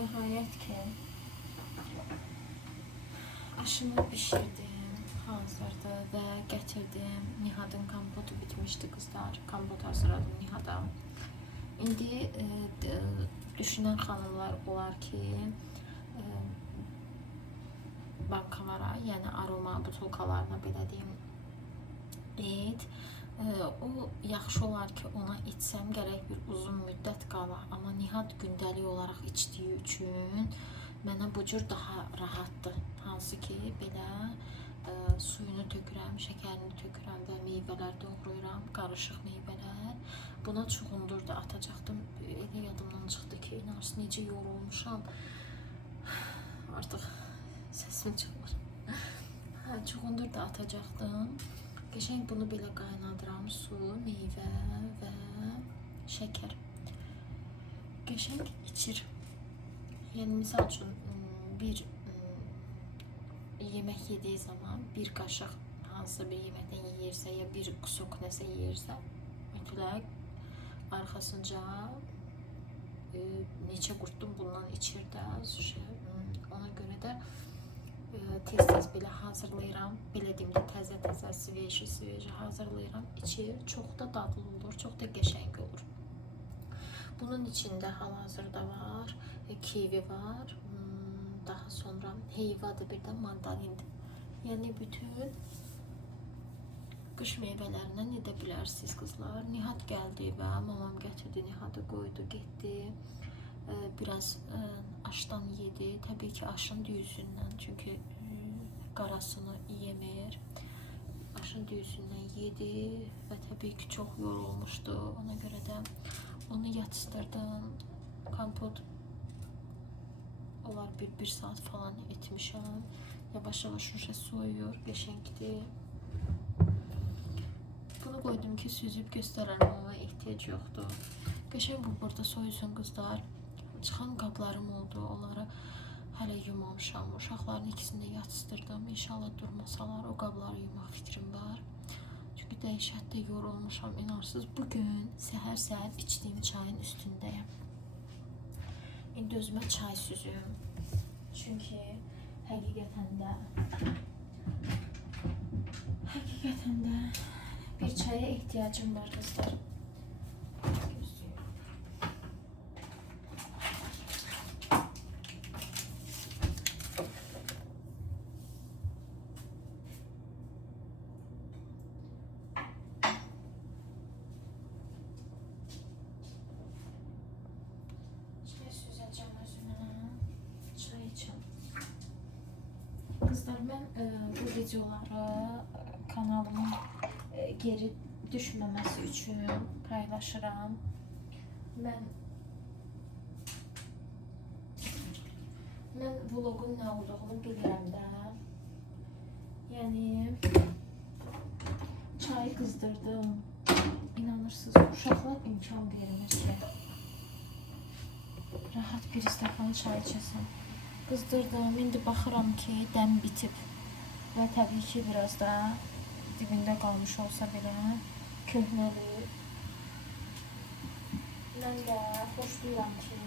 Nihayət ki, aşımı bişirdim, hazırdır və gətirdim. Nihadın kompotu bitmişdi qızlar. Kompot hazırladım Nihada. İndi düşünən xanımlar olar ki, bankalara, yəni aroma butulkalarına belə deyim, et. O yaxşı olar ki, ona içsəm gərək bir uzun müddət qala. Amma Nihad gündəlik olaraq içdiyi üçün mənə bu cür daha rahatdır. Hansı ki, belə suyunu tökürəm, şəkərini tökürəm və meyvələr doğrayıram, qarışıq meyvələr. Buna çuğundur da atacaqdım. Elə yadımdan çıxdı ki, inarsız necə yorulmuşam. Artıq səsim çıxmır. Çuğundur da atacaqdım. Qəşəng bunu belə qaynadıram, su, meyvə və şəkər. Qəşəng içir. Yəni, misal üçün, bir yemək yediyi zaman bir qaşıq hansısa bir yeməkdən yeyirsə, ya bir qusok nəsə yeyirsə, mütləq arxasınca neçə qurtdum bundan içir də. Ona görə də tez-tez belə hazırlayıram. Belə deyim də, təzə-təzə, sveji hazırlayıram. İçir, çox da dadlı olur, çox da qəşəng olur. Bunun içində hal-hazırda var, kivi var, daha sonra heyvadır, bir də mandarindir. Yəni, bütün qış meyvələrindən edə bilərsiniz, qızlar. Nihad gəldi və mamam gətirdi, Nihadı qoydu, getdi. Biraz aşdan yedi. Təbii ki, aşın düyüsündən, çünki qarasını yemir. Aşın düyüsündən yedi və təbii ki, çox yorulmuşdu. Ona görə də onu yatışdırdım. Kompot olar bir saat falan etmişəm. Yavaş-yavaş uşa soyuyor, qəşəngdir. Bunu qoydum ki, süzüb göstərərəm, ona ehtiyac yoxdur. Qəşəng bu burada soyusun, qızlar. Çıxan qablarım oldu, onları hələ yumamışam. Uşaqların ikisini də yatışdırdım. İnşallah durmasalar, o qabları yumaq fikrim var. Çünki dəhşətdə yorulmuşam, inarsız. Bugün səhər-səhər içdiyim çayın üstündəyəm. İndi özümə çay süzüm. Çünki həqiqətən də bir çaya ehtiyacım var, qızlar. Kızlar, mən bu videoları kanalımın geri düşməməsi üçün paylaşıram. Mən vlogun nə olduğunu bilirəm də. Yəni, çayı qızdırdım. İnanırsınız, uşaqlar imkan vermir ki, rahat bir stəkan çay içəsəm. Qızdırdım, indi baxıram ki, dəm bitib və təbii ki, biraz da dibində qalmış olsa belə köhnəli. Mən də xoşlayıram ki,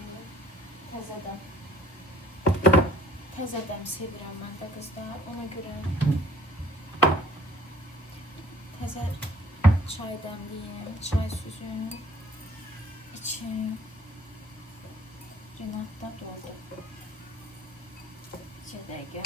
təzədən sevirəm mən də, qızlar. Ona görə təzə çay dəmliyim, çay süzüm, içim. Renat da doldu. 2 dəqiqə.